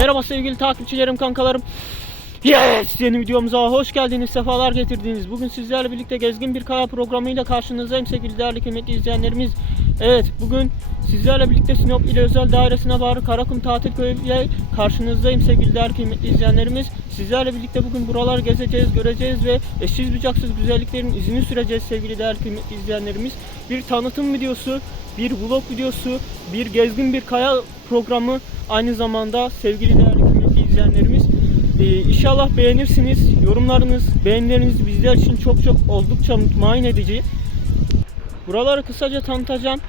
merhaba sevgili takipçilerim, kankalarım. Yes! Yeni videomuza hoş geldiniz, sefalar getirdiniz. Bugün sizlerle birlikte gezgin bir kaya programıyla karşınızdayım sevgili değerli kıymetli izleyenlerimiz. Evet, bugün sizlerle birlikte Sinop İl Özel Dairesi'ne bağlı Karakum Tatil Köyü ile karşınızdayım sevgili değerli kıymetli izleyenlerimiz. Sizlerle birlikte bugün buraları gezeceğiz, göreceğiz ve eşsiz bucaksız güzelliklerin izini süreceğiz sevgili değerli kıymetli izleyenlerimiz. Bir tanıtım videosu, bir vlog videosu, bir gezgin bir kaya programı aynı zamanda sevgili değerli kıymetli izleyenlerimiz. Ee, inşallah beğenirsiniz. Yorumlarınız, beğenileriniz bizler için çok çok oldukça mutmain edici. Buraları kısaca tanıtacağım.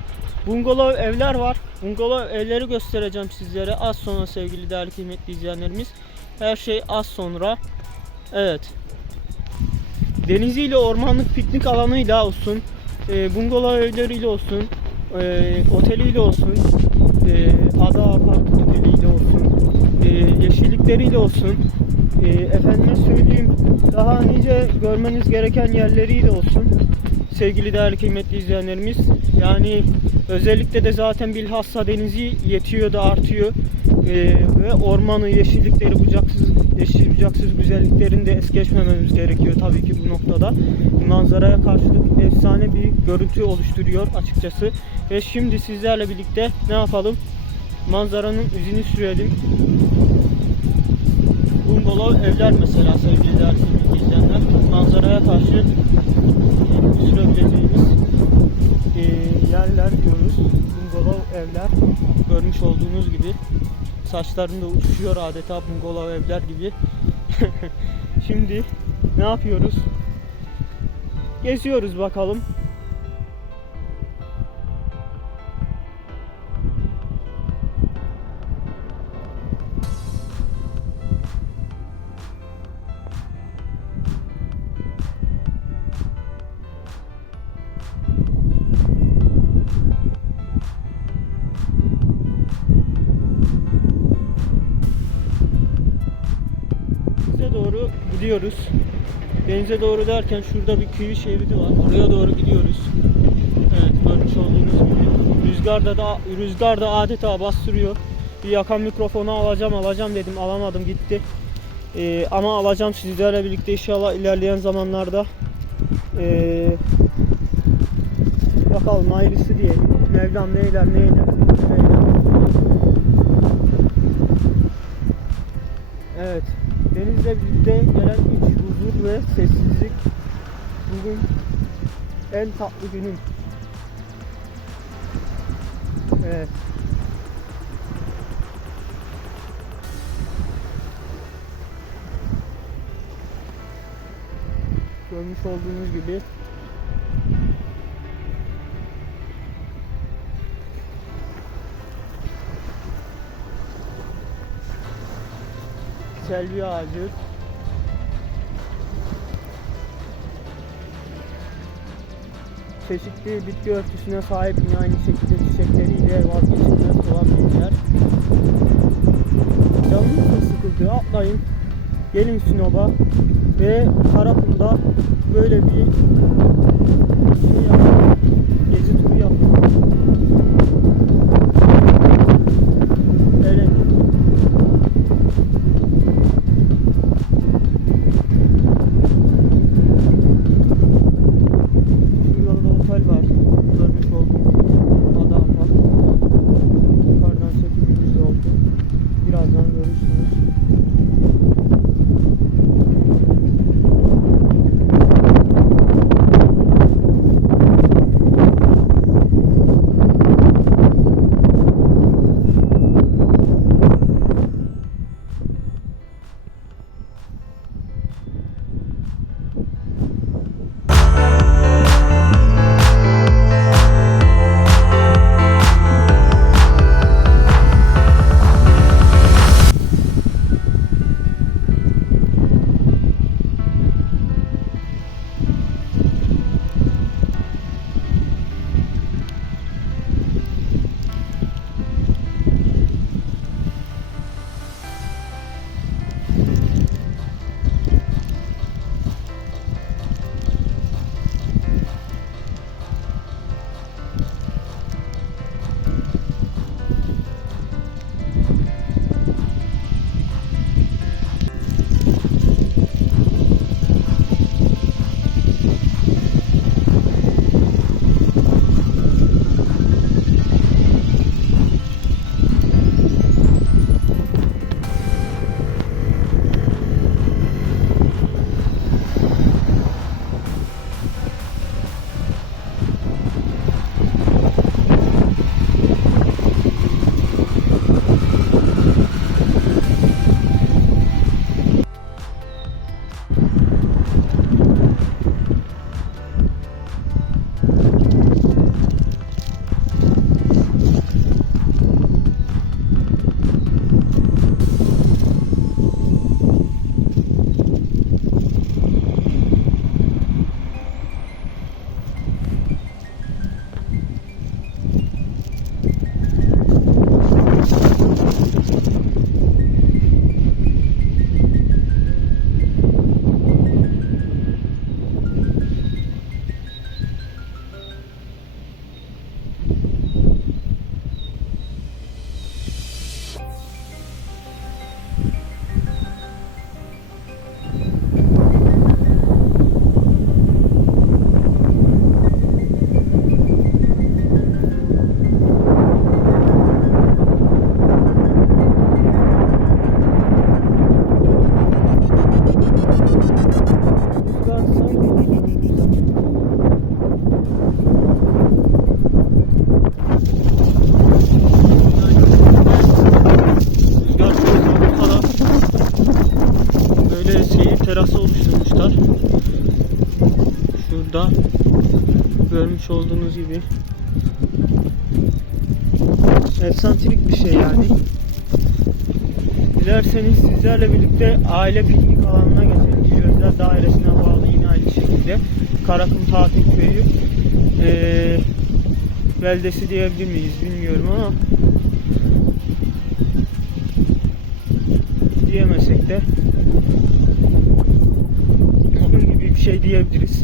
Bungalov evler var. Bungalov evleri göstereceğim sizlere az sonra sevgili değerli kıymetli izleyenlerimiz. Her şey az sonra. Evet. Deniziyle ormanlık piknik alanıyla olsun, e, bungalov evleriyle olsun, e, oteliyle olsun, e, ada park oteliyle olsun, e, yeşillikleriyle olsun, e, efendime söyleyeyim daha nice görmeniz gereken yerleriyle olsun sevgili değerli kıymetli izleyenlerimiz. Yani özellikle de zaten bilhassa denizi yetiyor da artıyor E, ve ormanı, yeşillikleri, bucaksız, yeşil bucaksız güzelliklerini de es geçmememiz gerekiyor tabii ki bu noktada. Manzaraya karşılık efsane bir görüntü oluşturuyor açıkçası. Ve şimdi sizlerle birlikte ne yapalım? Manzaranın izini sürelim. Bungalov evler mesela sevgili değerli. Manzaraya karşı sürebileceğimiz e, yerler diyoruz. Bungalov evler. Görmüş olduğunuz gibi saçlarında uçuşuyor adeta bungalov evler gibi. Şimdi ne yapıyoruz? Geziyoruz bakalım. Gidiyoruz. Denize doğru derken şurada bir kıyı şeridi var. Oraya doğru gidiyoruz. Evet görmüş olduğunuz gibi. Rüzgarda da rüzgar da adeta bastırıyor. Bir yakan mikrofonu alacağım alacağım dedim alamadım gitti. Ee, ama alacağım sizlerle birlikte inşallah ilerleyen zamanlarda. Ee, bakalım hayırlısı diyelim. Mevlam neyler neyler. neyler. Evet. Denizle birlikte gelen iç huzur ve sessizlik bugün en tatlı günüm. Evet. Görmüş olduğunuz gibi selvi ağacı. Çeşitli bitki örtüsüne sahip yine aynı şekilde çiçekleriyle vazgeçilmez olan bir yer. Canınız sıkıldı atlayın. Gelin Sinop'a ve Karakum'da böyle bir şey yapın. Gezi turu yapın. Görmüş olduğunuz gibi. Efsantrik bir şey yani. Dilerseniz sizlerle birlikte aile piknik alanına gezelim. Gözler dairesine bağlı yine aynı şekilde. Karakum Tatil Köyü. Ee, beldesi diyebilir miyiz bilmiyorum ama diyemesek de onun gibi bir şey diyebiliriz.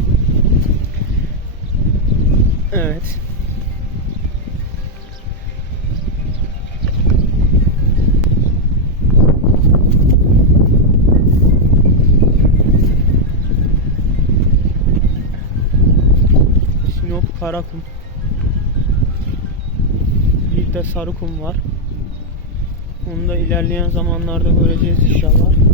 Evet. Sinop Karakum. Bir de Sarıkum var. Onu da ilerleyen zamanlarda göreceğiz inşallah.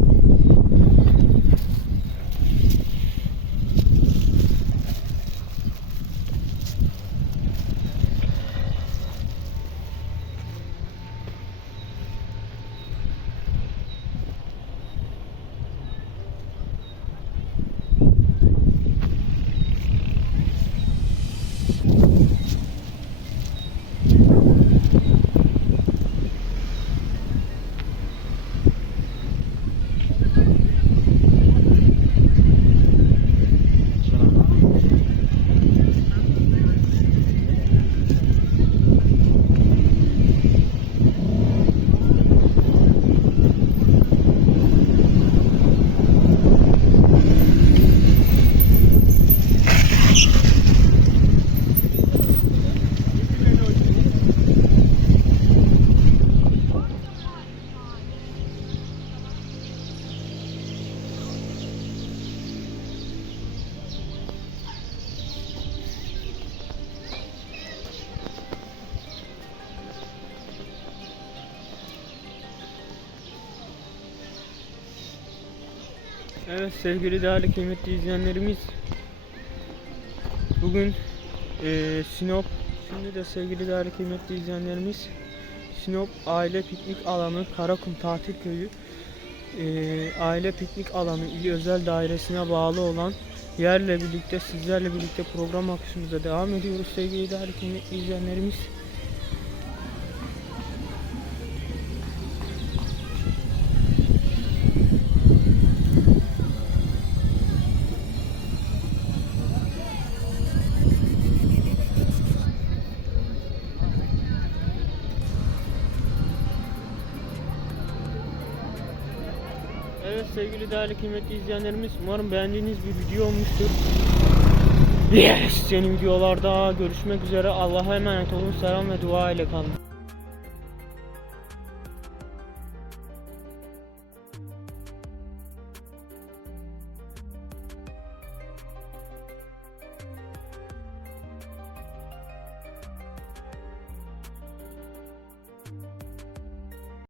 Evet sevgili değerli kıymetli izleyenlerimiz Bugün eee, Sinop Şimdi de sevgili değerli kıymetli izleyenlerimiz Sinop Aile Piknik Alanı Karakum Tatil Köyü eee, Aile Piknik Alanı İl Özel Dairesi'ne bağlı olan yerle birlikte sizlerle birlikte program akışımıza devam ediyoruz sevgili değerli kıymetli izleyenlerimiz. Değerli kıymetli izleyenlerimiz umarım beğendiğiniz bir video olmuştur. Yes! Yeni videolarda görüşmek üzere. Allah'a emanet olun. Selam ve dua ile kalın.